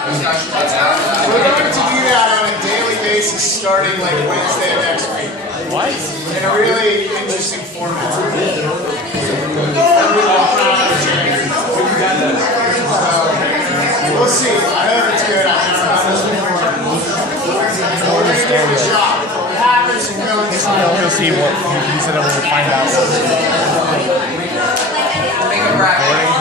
We're going to do that on a daily basis starting like Wednesday of next week. What? In a really interesting format. We'll see. I hope it's good. We're going to give it a shot. What happens and go inside. We'll see what he said. We'll find out. Make a bracket.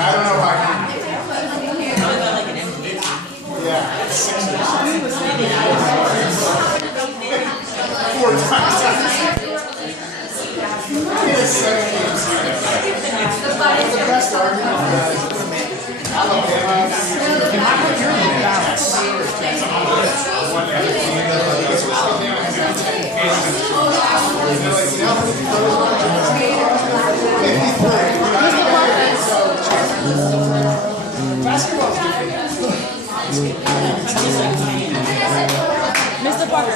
I don't know why. Yeah, 6 or 4 times. The best argument. Alabama. Mr. Parker,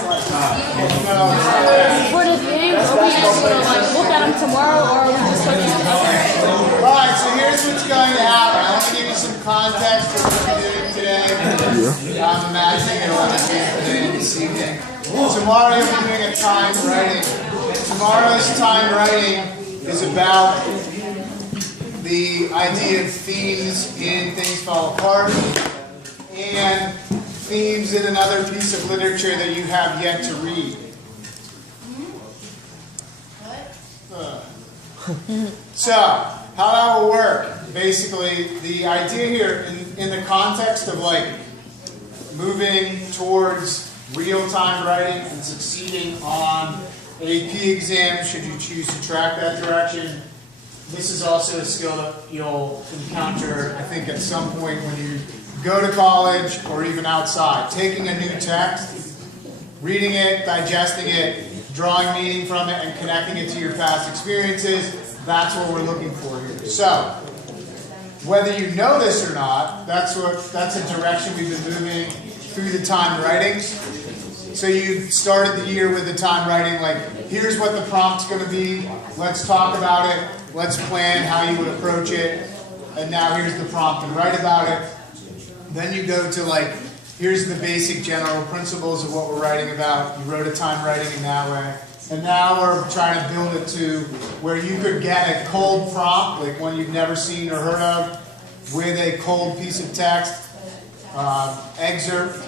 for the game, are we able to like look at them tomorrow, or are we just going to? Alright, so here's what's going to happen. I want to give you some context for what we're doing today. I'm imagining it'll end up being today and this evening. Tomorrow we're doing a time writing. Tomorrow's time writing is about the idea of themes in Things Fall Apart and themes in another piece of literature that you have yet to read. So, how that will work, basically, the idea here in the context of like moving towards real-time writing and succeeding on AP exams, should you choose to track that direction, this is also a skill that you'll encounter, I think, at some point when you go to college or even outside. Taking a new text, reading it, digesting it, drawing meaning from it, and connecting it to your past experiences, that's what we're looking for here. So, whether you know this or not, that's a direction we've been moving through the time writings. So you started the year with the time writing, like, here's what the prompt's going to be, let's talk about it, let's plan how you would approach it, and now here's the prompt and write about it. Then you go to like, here's the basic general principles of what we're writing about. You wrote a time writing in that way. And now we're trying to build it to where you could get a cold prompt, like one you've never seen or heard of, with a cold piece of text, excerpt,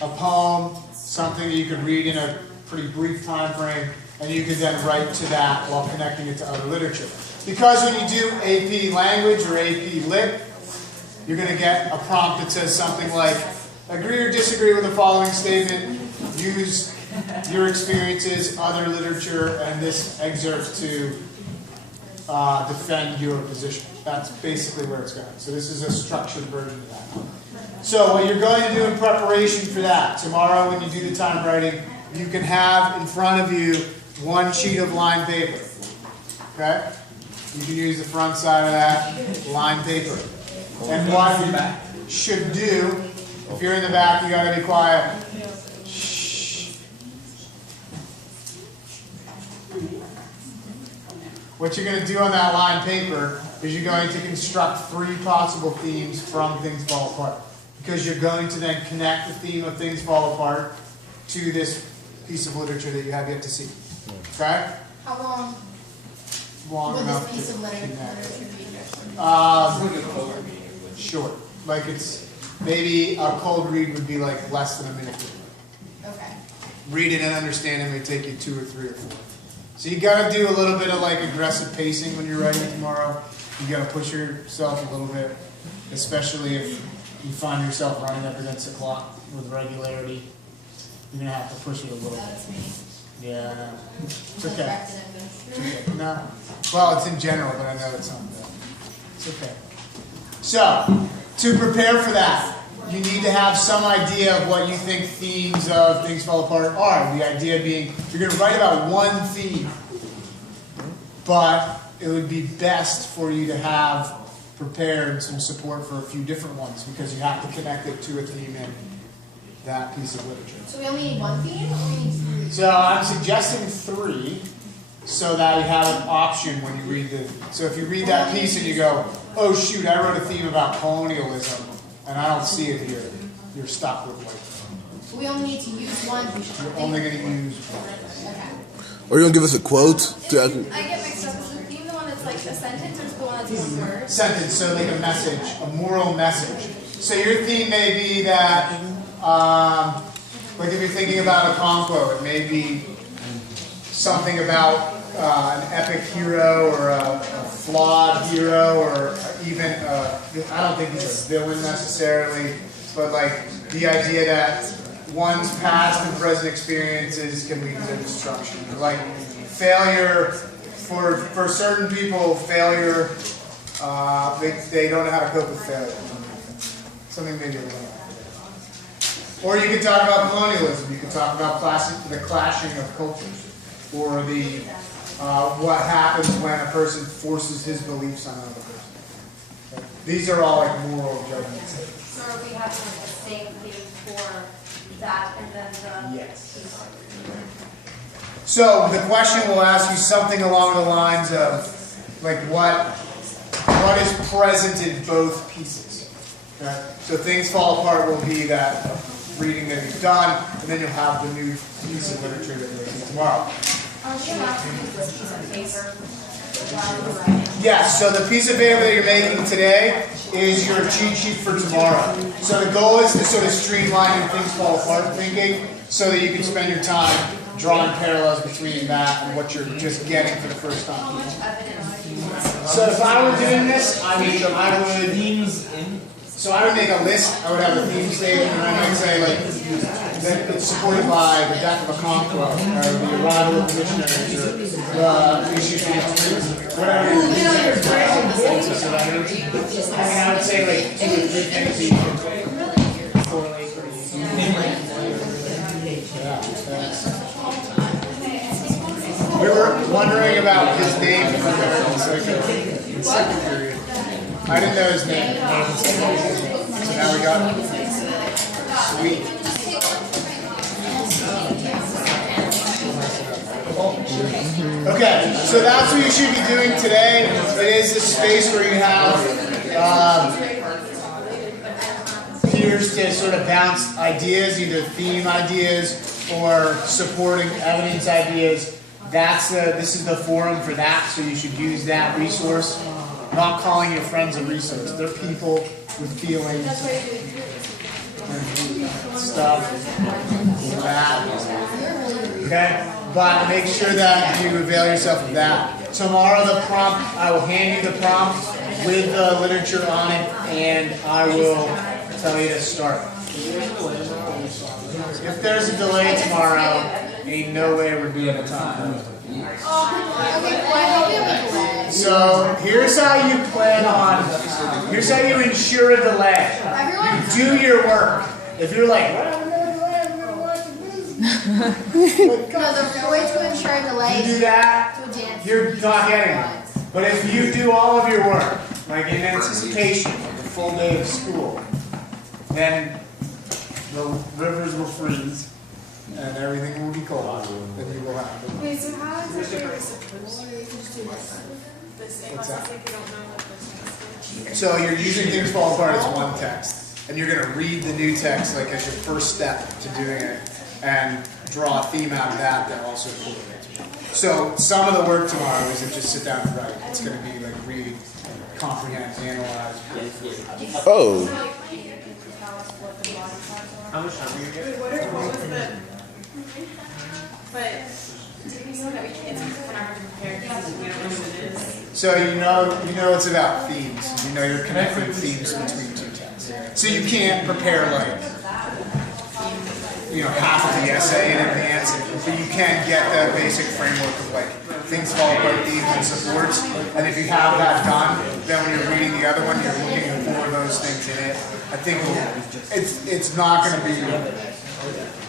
a poem, something that you could read in a pretty brief time frame, and you could then write to that while connecting it to other literature. Because when you do AP Language or AP Lit, you're going to get a prompt that says something like, agree or disagree with the following statement, use your experiences, other literature, and this excerpt to defend your position. That's basically where it's going. So this is a structured version of that. So what you're going to do in preparation for that, tomorrow when you do the time writing, you can have in front of you one sheet of lined paper. Okay? You can use the front side of that lined paper. And what you should do, if you're in the back, you got to be quiet. Shh. What you're going to do on that lined paper is you're going to construct 3 possible themes from Things Fall Apart. Because you're going to then connect the theme of Things Fall Apart to this piece of literature that you have yet to see. Okay? How long Long would enough this piece to of literature be? short. Like it's, maybe a cold read would be like less than a minute. Okay. Read it and understand it may take you 2 or 3 or 4. So you got to do a little bit of like aggressive pacing when you're writing tomorrow. You got to push yourself a little bit, especially if you find yourself running up against the clock with regularity. You're going to have to push it a little bit. That's me. Yeah, I know. It's okay. It's okay. No. Well, it's in general, but I know it's not that. It's okay. So, to prepare for that, you need to have some idea of what you think themes of Things Fall Apart are. The idea being, you're going to write about one theme, but it would be best for you to have prepared some support for a few different ones because you have to connect it to a theme in that piece of literature. So we only need one theme, or we need three? So I'm suggesting 3 so that you have an option when you read the, so if you read that piece and you go, oh shoot, I wrote a theme about colonialism and I don't see it here, you're stuck with like, So we only need to use one. you're only going to use one. Okay. Are you gonna give us a quote? I get mixed up. Is the theme the one that's like a sentence, or is the one that's one word? Sentence, so like a message, a moral message. So your theme may be that, like if you're thinking about a conquo, it may be something about an epic hero or a flawed hero or even, I don't think he's a villain necessarily, but like the idea that one's past and present experiences can lead to destruction. Like failure, for certain people, failure, they don't know how to cope with failure. Something maybe like that. Or you could talk about colonialism. You could talk about the clashing of cultures, or the what happens when a person forces his beliefs on another person. These are all like moral judgments. So are we having the same theme for that and then the... Yes. So the question will ask you something along the lines of, like, what is present in both pieces. Okay? So things fall apart will be that reading that you've done, and then you'll have the new piece of literature that you're reading tomorrow. Are we allowed to use this piece of paper while we're writing? Yes, so the piece of paper that you're making today is your cheat sheet for tomorrow. So the goal is to sort of streamline when things fall apart thinking, so that you can spend your time drawing parallels between that and what you're just getting for the first time. So if I were doing this, I would make a list. I would have a theme statement, and I might say like that it's supported by the death of a conqueror, or the arrival of the missionaries, or the issues with whatever. I would say like 2 or 3 things that you can correlate pretty easily. We were wondering about his name in the second period. I didn't know his name. So now we got it. Sweet. Okay, so that's what you should be doing today. It is the space where you have peers to sort of bounce ideas, either theme ideas or supporting evidence ideas. This is the forum for that, so you should use that resource. I'm not calling your friends a resource. They're people with feelings and stuff. Okay? But make sure that you avail yourself of that. Tomorrow the prompt, I will hand you the prompt with the literature on it, and I will tell you to start. If there's a delay tomorrow, ain't no way we're doing the time. So here's how you plan on, here's how you ensure a delay. You do your work. If you're like, No, the way to ensure delay you do is that, to advance. you're not getting it. But if you do all of your work, like in anticipation of the full day of school, then the rivers will freeze and everything will be cold, and you will have to. Wait, so how is it reciprocal? Or you can just do the same What's process that? if you don't know what the text is? So you're using things fall apart as one text, and you're going to read the new text like as your first step to doing it, and draw a theme out of that that also correlates. So some of the work tomorrow isn't just sit down and write. It's going to be like read, comprehend, analyze. Oh. How much time are you getting? What was the... But did we know that we can't we're not going to compare because we don't know what it is? So you know it's about themes. You know you're connecting themes between 2 texts. So you can't prepare like half of the essay in advance, but you can get the basic framework of like things fall apart, themes and supports. And if you have that done, then when you're reading the other one, you're looking for those things in it. I think it's not going to be,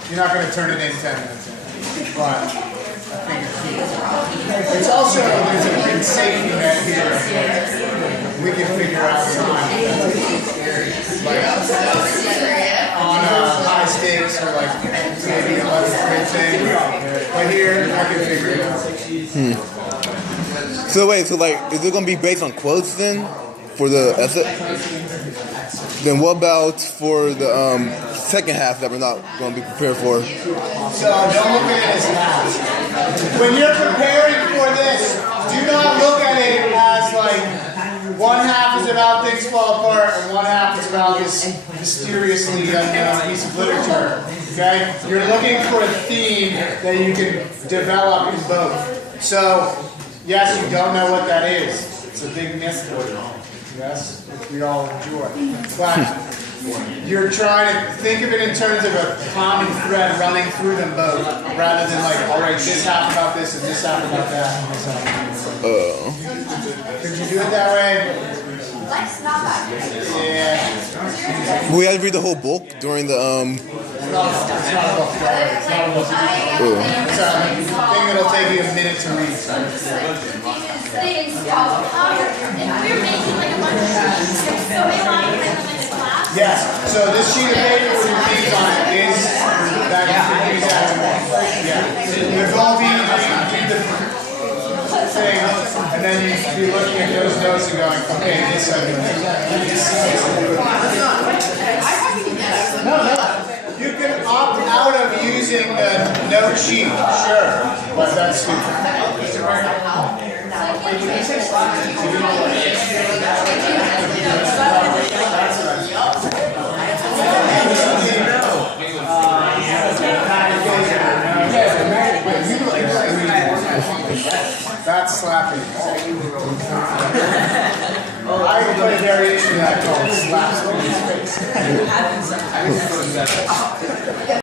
you're not going to turn it in 10 minutes, but I think it's also, there's a big safety net here. we can figure out time. Like on high stakes or like maybe a less great thing. But here, I can figure it out. So wait, so like, is it gonna be based on quotes then for the essay? Then what about for the second half that we're not gonna be prepared for? So don't look at it as halves. When you're preparing for this, do not look at it as like one half is about things fall apart and one half is about this mysteriously unknown piece of literature. Okay? You're looking for a theme that you can develop in both. So, yes, you don't know what that is. It's a big myth for you. Yes, which we all enjoy. But you're trying to think of it in terms of a common thread running through them both, rather than like, all right, this half about this and this half about that. And this half about that. Could you do it that way? Yeah. We had to read the whole book during the It's not a book. It's not a book. It's a thing that'll take you a minute to read. We're making like a bunch of sheets, so we want to print them into class. Yes. So this sheet of paper with your names on it is that exact one. Yeah. The goal being to read the thing, and then you be looking at those notes and going, okay, this segment. No. You can opt out of using the note sheet, sure, but that's stupid. That's slapping. I can put a variation of that called slap in his face.